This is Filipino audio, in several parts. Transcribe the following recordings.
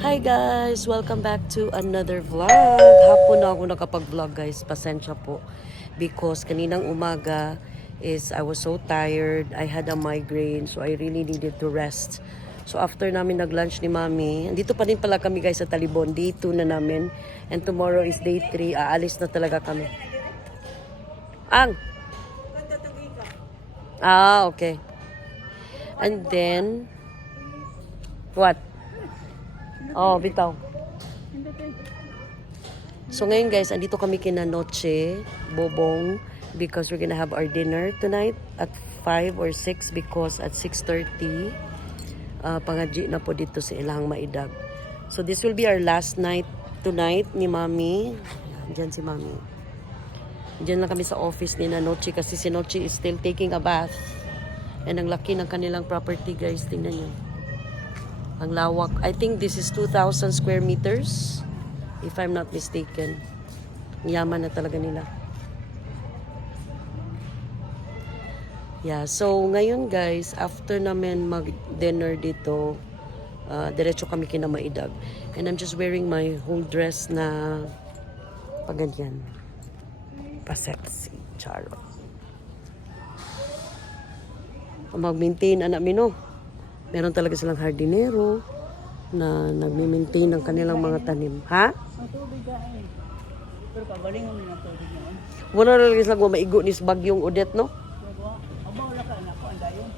Hi guys! Welcome back to another vlog. Hapon na ako nakapag-vlog guys. Pasensya po. Because kaninang umaga is I was so tired. I had a migraine. So I really needed to rest. So after namin nag-lunch ni Mami, dito pa rin pala kami guys sa Talibon. Day 2 na namin. And tomorrow is day 3. Aalis na talaga kami. Ang! Ah, okay. And then, what? Oh, bitaw. So ngayon guys, andito kami kina Noche, Bobong, because we're gonna have our dinner tonight at 5 or 6 because at 6.30, uh, pangadji na po dito sa ilang maidag. So this will be our last night tonight ni Mami. Diyan si Mami. Diyan lang kami sa office ni Noche kasi si Noche is still taking a bath. And ang laki ng kanilang property guys, tingnan niyo. Ang lawak. I think this is 2,000 square meters. If I'm not mistaken. Yaman na talaga nila. Yeah, so ngayon guys, after namin mag-dinner dito, uh, diretso kami kina Maidag. And I'm just wearing my whole dress na paganyan. Pa-sexy. Charo. Mag-maintain anak mino meron talaga silang hardinero na nagme-maintain ng kanilang mga tanim. Ha? Pero pagaling mo na tubig na. Wala na lang silang maigo ni sa bagyong Odette, no? Aba wala ka anak ko ang dayon.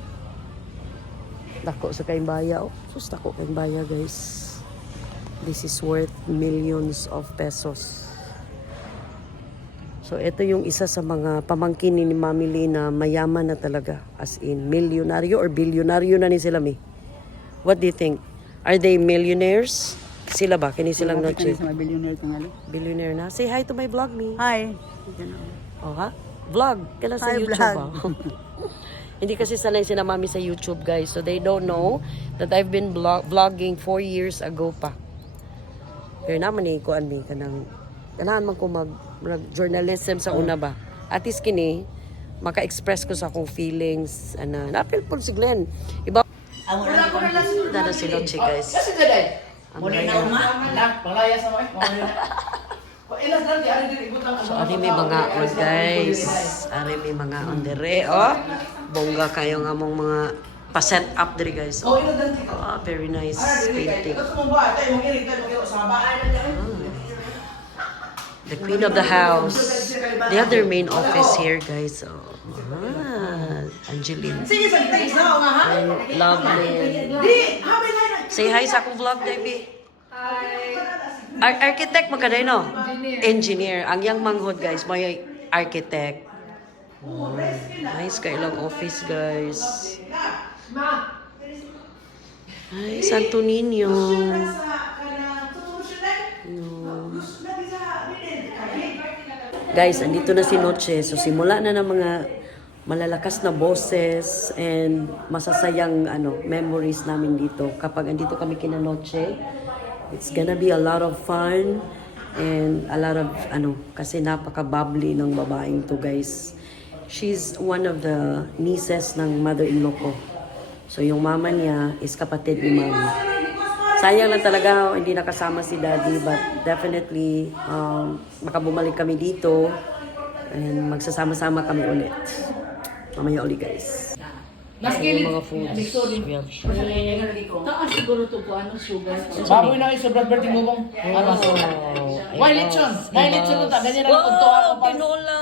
Dako sa kaimbaya. Oh, sus, dako kaimbaya, guys. This is worth millions of pesos. So, ito yung isa sa mga pamangkin ni Mami Lee na mayaman na talaga. As in, milyonaryo or bilyonaryo na ni sila, mi. What do you think? Are they millionaires? Sila ba? Kini silang sa mga billionaire tangali. Billionaire na. Say hi to my vlog, me. Hi. Oh, ha? Vlog. Kailan sa Hi, YouTube, vlog. ah. Hindi kasi sanay sila mami sa YouTube, guys. So, they don't know that I've been vlog vlogging four years ago pa. Pero naman eh, kuan mi, kanang, kanahan man ko mag journalism sa una ba. At least kini, maka-express ko sa akong feelings. Ano, napil po si Glenn. Iba, na ko na na si Noche, guys. Kasi Ang Muli na uma. Lang, panglaya sa mga. Muli na. O ilas lang, di ari din ibutang. So, ari may mga on, guys. Ari may mga on dere, oh. Bongga kayo nga mong mga pa-set up dere, guys. O ilas lang dito. Ah, very nice painting. Gusto mo ba? Tayo mong irig tayo mong sa ba. The queen of the house. They have their main office here, guys. So, ah, Angeline. And lovely. Say hi sa akong vlog, Debbie. Hi. Ar architect magkaday, no? Engineer. Engineer. Ang yang manghod, guys, may architect. Oh, nice ka ilang office, guys. Ay, Santo Niño. Guys, andito na si Noche. So simula na ng mga malalakas na boses and masasayang ano memories namin dito. Kapag andito kami kina Noche, it's gonna be a lot of fun and a lot of ano kasi napaka-bubbly ng babaeng to guys. She's one of the nieces ng mother-in-law ko. So yung mama niya is kapatid ni mami. Sayang lang talaga hindi nakasama si daddy but definitely um, makabumalik kami dito and magsasama-sama kami ulit. Mamaya ulit guys. Ayan yung mga foods. Taas siguro to po ano sugar. Baboy na iso Brad Berting Bubong. Ano so? May lechon. May lechon to ta. Ganyan lang kung to ako. Pinola!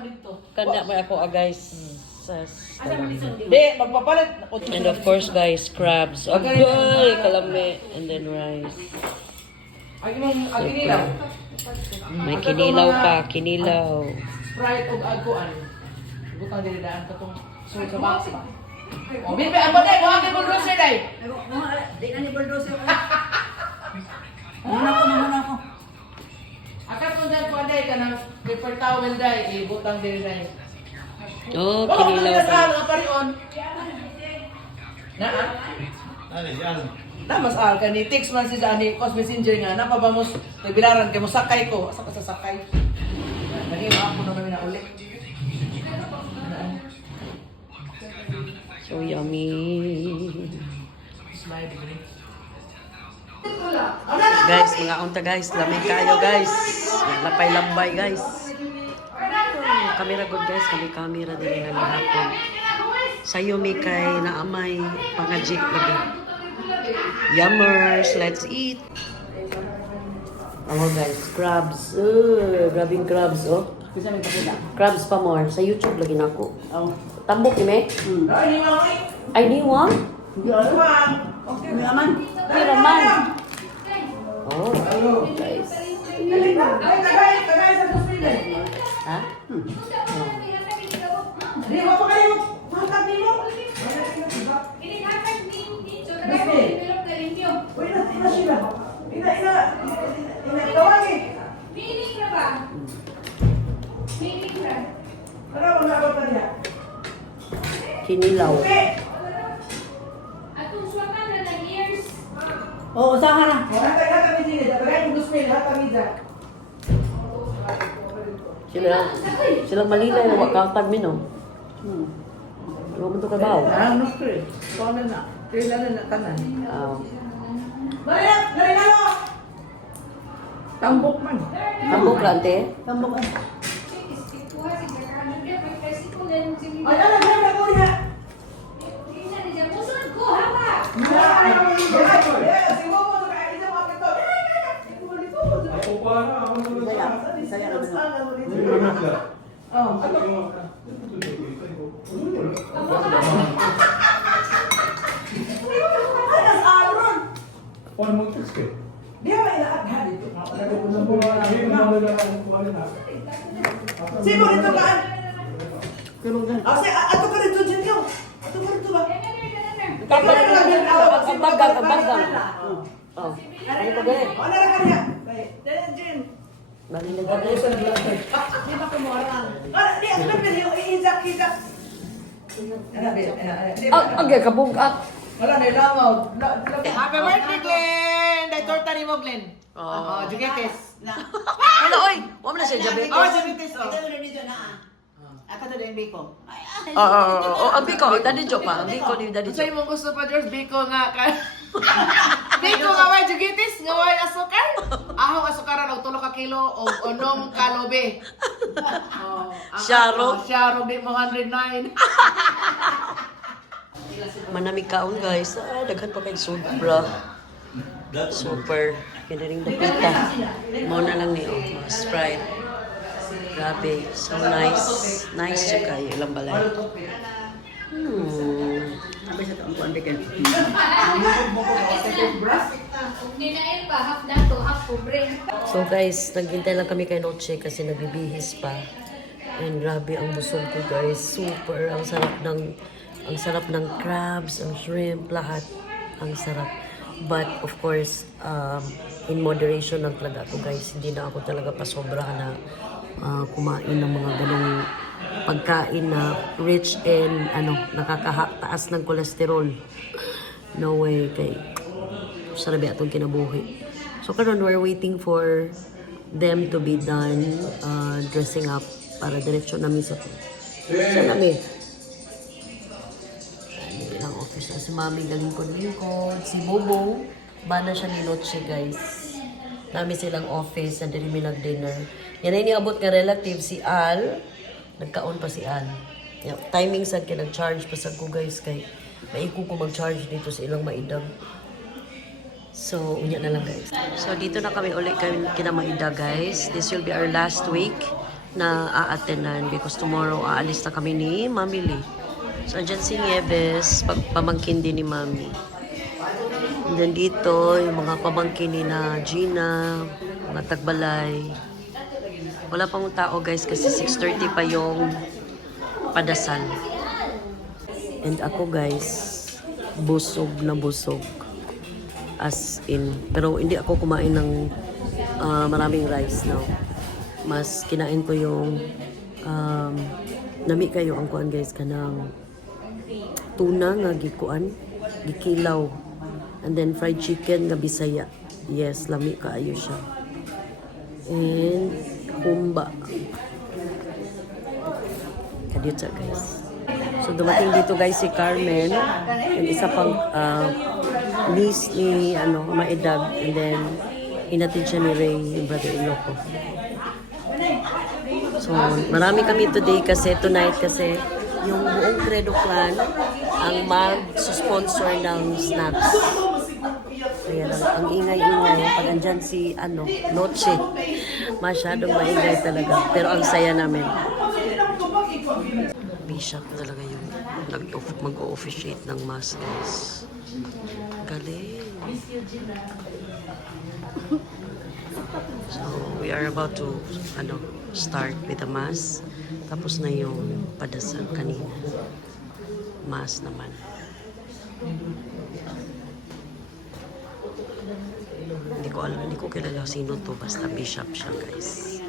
Dito. Kanya mo ako ah, guys. Sas. Di, magpapalit. And of course guys, crabs. Agay! Kalami. And then rice. Ay, mong aginilaw. May kinilaw pa. Kinilaw. Sprite o aguan. Butang dili daan ka tong sulit sa box ba? O, bibi, ang mo agad mo grocery day. Di na ni bulldozer. Muna ko, muna ko. Akat mo dyan po day ka ng paper towel day, ibutang dili day. Oh, Oh, kinilaw kinilaw pa. sa parion. Na, ah? Na, mas al ka ni Tix man si Johnny, cos messenger nga, napabamos, nagbilaran kay mo sakay ko, asa ka sa sakay. Naging ako na kami na ulit. So yummy. Guys, mga unta guys, lamig kayo guys. Lapay-lambay guys. Kamera good guys, kami kamera din na hapon. Sayo may kay naamay pangajik lagi. Yummers, let's eat. Oh guys, crabs. Uh, grabing crabs oh. Crabs pa more. Sa YouTube lagi na ako. Oh. Tambok ni me? Ay, di mo, ay. Ni Wang? Hindi alam. Ma'am. Okay. Naman. Pero man. Oh, guys. Ay, tagay, tagay sa hospital. Ha? Di mo pa kayo. Mangkat di mo. Uy, na, ina sila. Ina, ina. Ina, tawagin. Ano ang nabot na niya? Kinilaw. Okay. Oo, usaha na. Hatay, hatay, mitili. Tagay mo hospital, hatay, mitili. Sila, sila malilay na wakatan min, oh. Hmm. Ano mo ito kabaw? Ah, no, sir. Ikaw na na. Kailan na tanan. Ah, Maria, narinalo. Tambok man. tambok rante? Tambok man. Ay, ano, ano, ano, ano, Saya naman. Sino rito ka? Ah, si, ato ka rito, Jinyo. Ato ka rito ba? Kapalit lang din ako. Ang bagang, ang bagang. Oh. Ano ko gani? Ano na kanya? Bali na gani. Di ba kumorang? Ah, di, ano ba yung iizak, izak? Ano ba? Ano Ah, agay kabugak. Wala na ilangaw. Happy birthday, Glenn! Dahil torta ni mo, Glenn. Oh. Oh, jugetes. Wala, oy. Wala na siya diabetes. Oh, jugetes, oh. Ako to din biko. Oo, oo, oo. Ang biko, daddy joke pa. Ang biko ni daddy Sa'yo joke. mo gusto pa, George, biko nga ka. biko nga way jugetes, nga way asukar. Ahong asukaran og tulo ka kilo o unom ka lobe. Oh, ang- oh, Syaro di mo 109. Manamig kaon guys. Ah, daghan pa kay sobra. Super. Kiniring dapita. Mo na lang ni oh, mga Sprite. Grabe. So nice. Nice siya kayo. Ilang balay. Hmm. Sabi sa taong kuan bikin. So guys, naghintay lang kami kay Noche kasi nagbibihis pa. And grabe ang busog ko guys. Super. Ang sarap ng ang sarap ng crabs, ang shrimp, lahat. Ang sarap. But of course, um, in moderation lang talaga ako guys. Hindi na ako talaga pasobra na ah, kumain ng mga ganong pagkain na rich in ano, nakakataas ng cholesterol. No way kay sarabi atong kinabuhi. So karon we're waiting for them to be done uh, dressing up para diretso namin sa sa namin. Ano ilang office na si Mami galingkod-lingkod, si Bobong, bana siya ni Noche guys. Nami silang office na dili nag-dinner. Yan ay niabot nga relative si Al. Nagkaon pa si Al. Yeah, timing sad kay nag-charge pa sad ko guys kay maiko ko mag-charge dito sa ilang maidang. So, unya na lang guys. So, dito na kami ulit kami kinamaida guys. This will be our last week na a-attendan because tomorrow aalis na kami ni Mami Lee. So, andyan si Nieves, pamangkin din ni Mami. And then dito, yung mga pamangkin ni na Gina, mga tagbalay. Wala pang tao guys kasi 6.30 pa yung padasal. And ako guys, busog na busog. As in, pero hindi ako kumain ng ah, maraming rice now. Mas kinain ko yung um, nami kayo ang kuan guys kanang tuna nga gikuan, gikilaw. And then fried chicken nga bisaya. Yes, lami kaayo siya. And humba. Kadiyot guys. So dumating dito guys si Carmen. Yung isa pang ah, niece ni ano, Maedag and then hinatid siya ni Ray, yung brother-in-law ko. So, marami kami today kasi tonight kasi yung buong Credo Clan ang mag-sponsor ng snacks. Kaya lang, ang ingay-ingay, pag andyan si, ano, Noche, masyadong maingay talaga. Pero ang saya namin. Bishop talaga yung nag- mag-officiate ng mass, guys. Galing. So, we are about to, ano, start with the mass. Tapos na yung padasal kanina. Mass naman. Hindi ko alam, hindi ko kilala sino to. Basta bishop siya, guys.